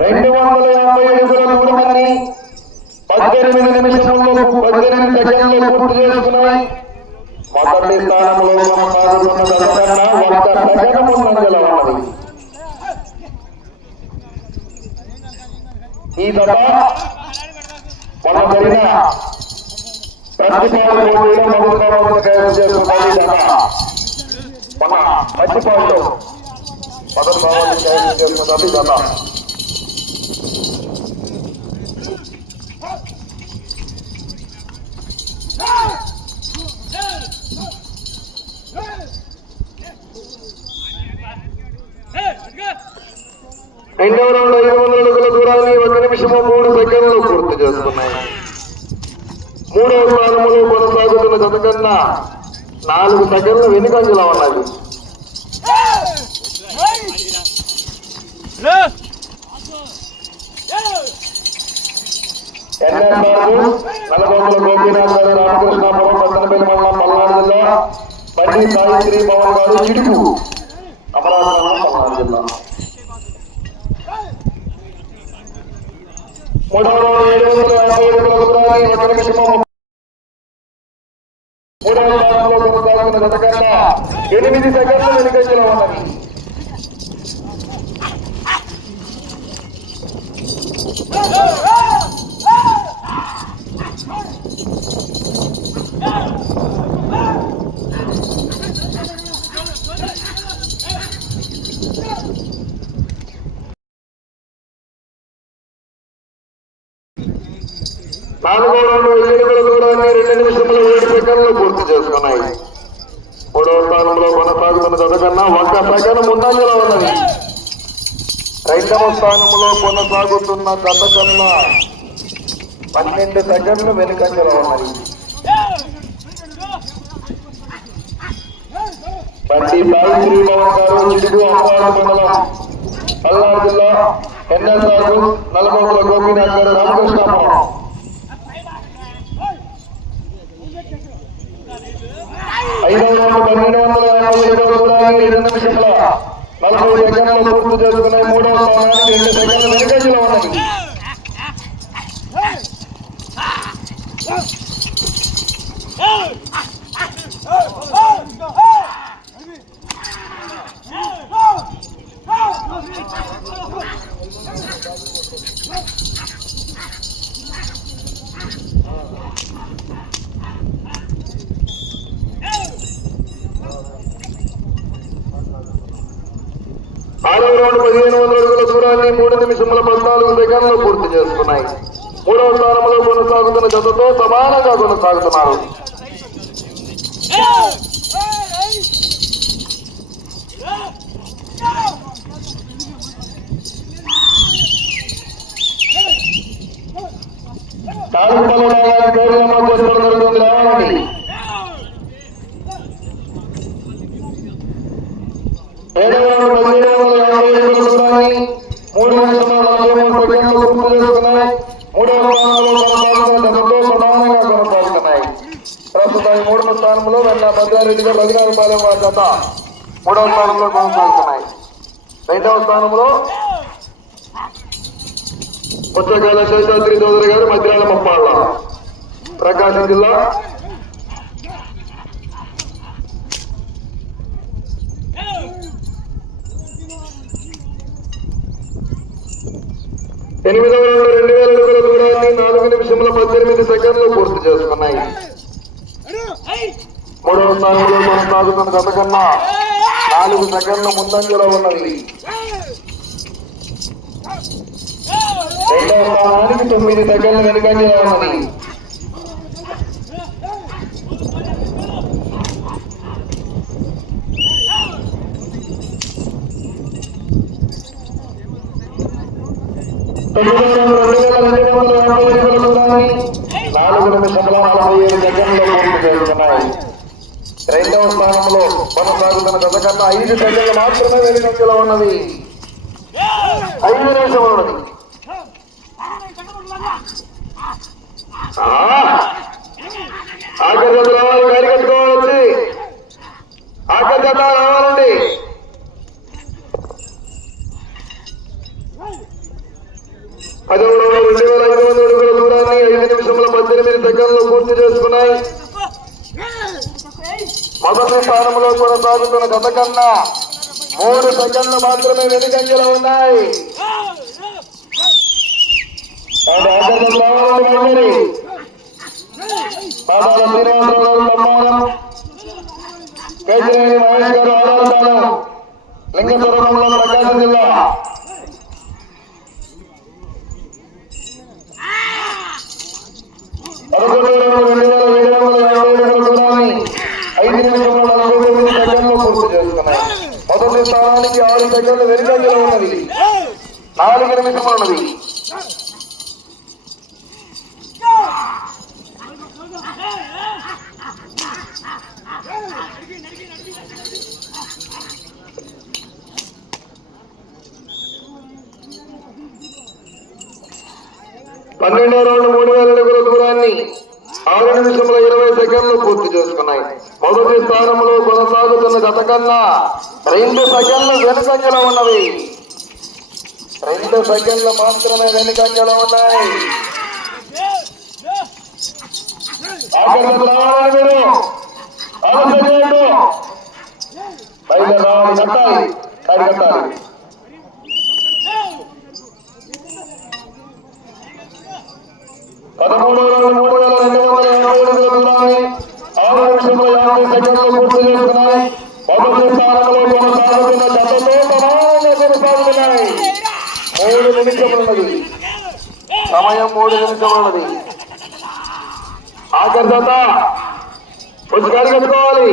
250 అడుగుల దూరాన్ని 18 నిమిషంలో 18 సెకండ్లు పూర్తి చేసుకున్నాయి. మొదటి స్థానంలో కొనసాగుతున్న దశకన్నా 1 సెకండ్ ముందంజలో ఉన్నది. ఈ దశ మొన్న జరిగిన ప్రతిపాడు పోటీలో మొదటి భాగంలో చేసుకున్నది. మన ప్రతిపాడులో మొదటి భాగంలో చేసుకున్నది దశ. రెండవ రౌండ్ 500 అడుగుల దూరాన్ని 1 నిమిషము 3 సెకండ్లు పూర్తి చేసుకున్నాయి. మూడవ స్థానంలో కొనసాగుతున్న జత కన్నా 4 సెకండ్లు వెనుకంజలో ఉన్నది. నల్లగొండల గోపీనాథ్ గారు, రామకృష్ణాపురం, పట్టణపల్లి మండలం, పల్నాడు జిల్లా. బండి సాయిశ్రీ పవన్ గారు, చిడుకు, అమరావతి, పల్నాడు జిల్లా. మూడవ రౌండ్ 750 అడుగుల దూరాన్ని 1 నిమిషము 3వ స్థానంలో కొనసాగుతున్న జత కన్నా 8 సెకండ్లు వెనుకంజలో ఉన్నది. నాలుగో రౌండ్ 1000 అడుగుల దూరాన్ని 2 నిమిషముల 7 సెకండ్లు పూర్తి చేసుకున్నాయి. మూడవ స్థానంలో కొనసాగుతున్న జత కన్నా 1 సెకండ్ ముందంజలో ఉన్నది. రెండవ స్థానంలో కొనసాగుతున్న జత కన్నా 12 సెకండ్లు వెనుకంజలో ఉన్నది. బండి సాయిశ్రీ పవన్ గారు, చిడుగు, అమరావతి మండలం, పల్నాడు జిల్లా. ఎన్ఎస్ఆర్ నల్లగొండల గోపీనాథ్ గారు, రామకృష్ణాపురం. ఐదవ రౌండ్ 1250 దూరాన్ని 2 నిమిషముల 40 సెకండ్లు పూర్తి చేసుకున్నాయి. మూడవ స్థానానికి 2 సెకండ్లు వెనుకంజలో ఉన్నది. ఆరవ రౌండ్ 1500 అడుగుల దూరాన్ని 3 నిమిషముల 14 సెకండ్లు పూర్తి చేసుకున్నాయి. మూడవ స్థానంలో కొనసాగుతున్న జతతో సమానంగా కొనసాగుతున్నారు. రావాలండి. ఏడవ రౌండ్ 1750 అడుగుల దూరాన్ని 3 నిమిషముల 43 సెకండ్లు పూర్తి చేసుకున్నాయి. మూడవ స్థానంలో కొనసాగుతున్న జతతో సమానంగా కొనసాగుతున్నాయి. ప్రస్తుతం 3వ స్థానంలో వెన్న భద్రారెడ్డి గారు, రఘునాథపాలెం వారి జత 3వ స్థానంలో కొనసాగుతున్నాయి. రెండవ స్థానంలో పుచ్చకాయల శేషాద్రి చౌదరి గారు, మధ్యాహ్న మప్పాళ్ళ, ప్రకాశం జిల్లా. ఎనిమిదవ రౌండ్ 2000 అడుగుల దూరాన్ని 4 నిమిషముల 18 సెకండ్లు పూర్తి చేసుకున్నాయి. మూడవ స్థానంలో కొనసాగుతున్న జత కన్నా 4 సెకండ్లు ముందంజలో ఉన్నది. రెండవ స్థానానికి 9 సెకండ్లు వెనుకంజలో ఉన్నది. తొమ్మిదవ రౌండ్ 2250 అడుగుల దూరాన్ని 4 నిమిషముల 47 సెకండ్లు పూర్తి చేసుకున్నాయి. రెండవ స్థానంలో కొనసాగుతున్న జత కన్నా 5 సెకండ్లు మాత్రమే వెనుకంజలో ఉన్నది. 5 నిమిషములు ఉన్నది. ఆఖరి జత రావాలి, గాలి కట్టుకోవాలి. ఆఖరి జత రావాలండి. 10వ రౌండ్ 2500 అడుగుల దూరాన్ని 5 నిమిషముల 18 సెకండ్లు పూర్తి చేసుకున్నాయి. మొదటి స్థానంలో కొనసాగుతున్న గత కన్నా 3 సెకండ్లు మాత్రమే వెనుకంజలో ఉన్నాయి. పాదాల శ్రీనివాసరావు తమ్మానం, కేశినేని మహేష్ గారు ఆధారతాను, లింగస్వరంలో ప్రకాశం జిల్లా. పదకొండు 2750 అడుగుల దూరాన్ని 5 నిమిషముల 49 సెకండ్లు పూర్తి చేసుకున్నాయి. మొదటి స్థానానికి 6 సెకండ్లు వెనుకంజలో ఉన్నది. 4 నిమిషములు ఉన్నది. పన్నెండవ రౌండ్ 3000 అడుగుల దూరాన్ని 6 నిమిషముల 20 సెకండ్లు పూర్తి చేసుకున్నాయి. మొదటి స్థానంలో కొనసాగుతున్న గత కన్నా 2 సెకండ్లు వెనుకంజలో ఉన్నవి. 2 సెకండ్లు మాత్రమే వెనుకంజలో ఉన్నాయి. కట్టాలి. 13వ రౌండ్ 3250 అడుగుల దూరాన్ని 6 నిమిషముల 50 సెకండ్లు పూర్తి చేసుకున్నాయి. మొదటి స్థానంలో కొనసాగుతున్న గతతో సమానంగా కొనసాగుతున్నాయి. 3 నిమిషములున్నది. సమయం 3 నిమిషములున్నది. ఆఖరి జత పుస్తకాలు కట్టుకోవాలి.